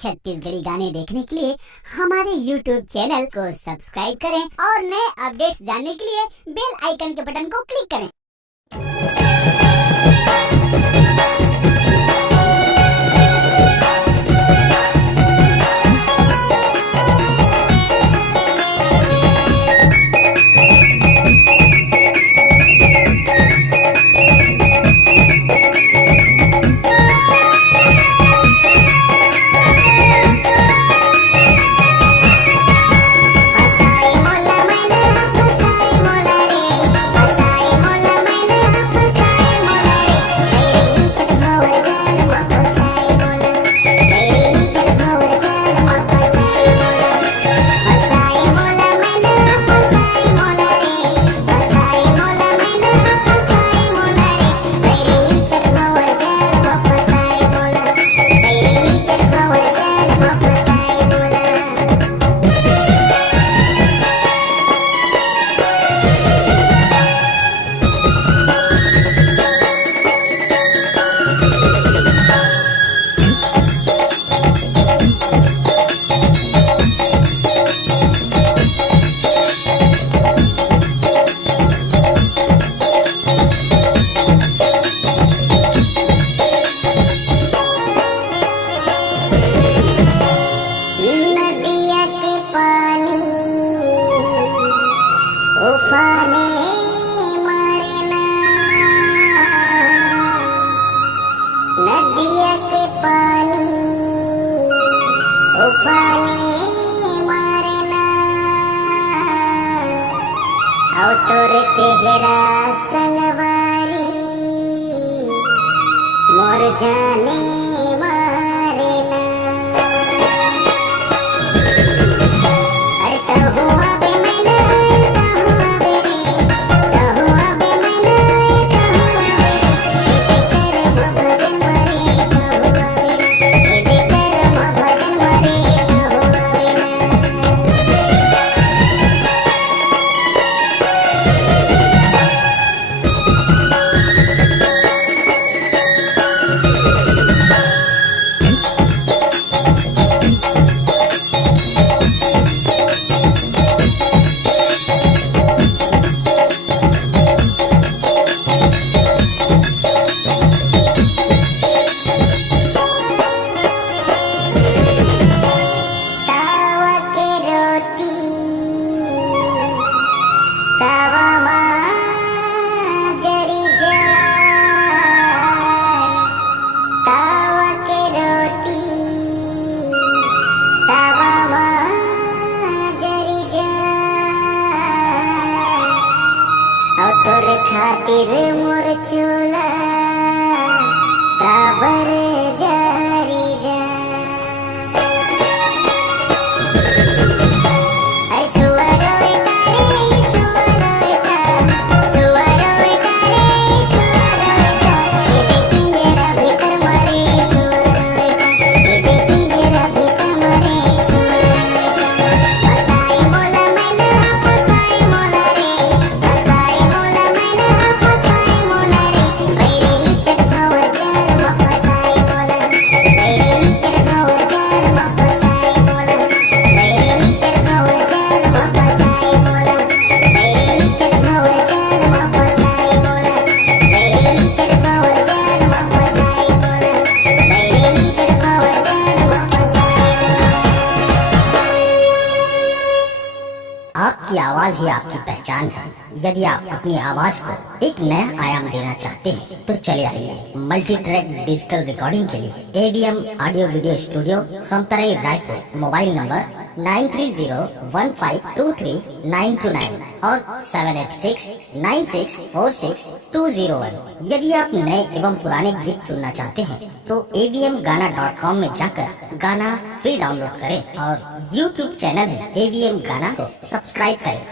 छत्तीसगढ़ी गाने देखने के लिए हमारे YouTube चैनल को सब्सक्राइब करें और नए अपडेट्स जानने के लिए बेल आइकन के बटन को क्लिक करें। नदिया के पानी उफाने मारना और तोर चेहरा संगवारी मोर जाने मारना अरे तहुआ बे मैना तहुआ बे रे तहुआ बे मैना तहुआ बे रे कर भजन मारे तहुआ बे रे कर भजन मारे तहुआ बे तावा के रोटी तावा माँ जरी जाए तावा के रोटी तावा माँ जरी जाए और तोर खातिर मोर चूल्हा काबर जरी जाए ऐ सुअरोय तारे सुअरोय ता सुअरोय तारे सुअरोय ता एदे पिंजरा भीतर मरे सुअरोय ता एदे पिंजरा भीतर मरे सुअरोय ता फसाई मोला मैना फसाई मोला रे फसाई मोला मैना फसाई मोला रे बैरे निचर भवर जाल म फसाई मोला बैरे निचर भवर जाल म फसाई मोला बैरे निचर भवर जाल म फसाई मोला बैरे निचर भवर जाल म फसाई मोला बैरे निचर भवर जाल म फसाई मोला बैरे निचर भवर जाल म फसाई मोला। आपकी आवाज ही आपकी पहचान है। यदि आप अपनी आवाज को एक नया आयाम देना चाहते हैं तो चले आइए मल्टी ट्रैक डिजिटल रिकॉर्डिंग के लिए AVM audio video studio Samtarai Raipur. Mobile number 9301523929 और 7869646201। यदि आप नए एवं पुराने गीत सुनना चाहते हैं तो avmgana.com में जाकर गाना फ्री डाउनलोड करें और YouTube चैनल में AVM गाना को सब्सक्राइब करें।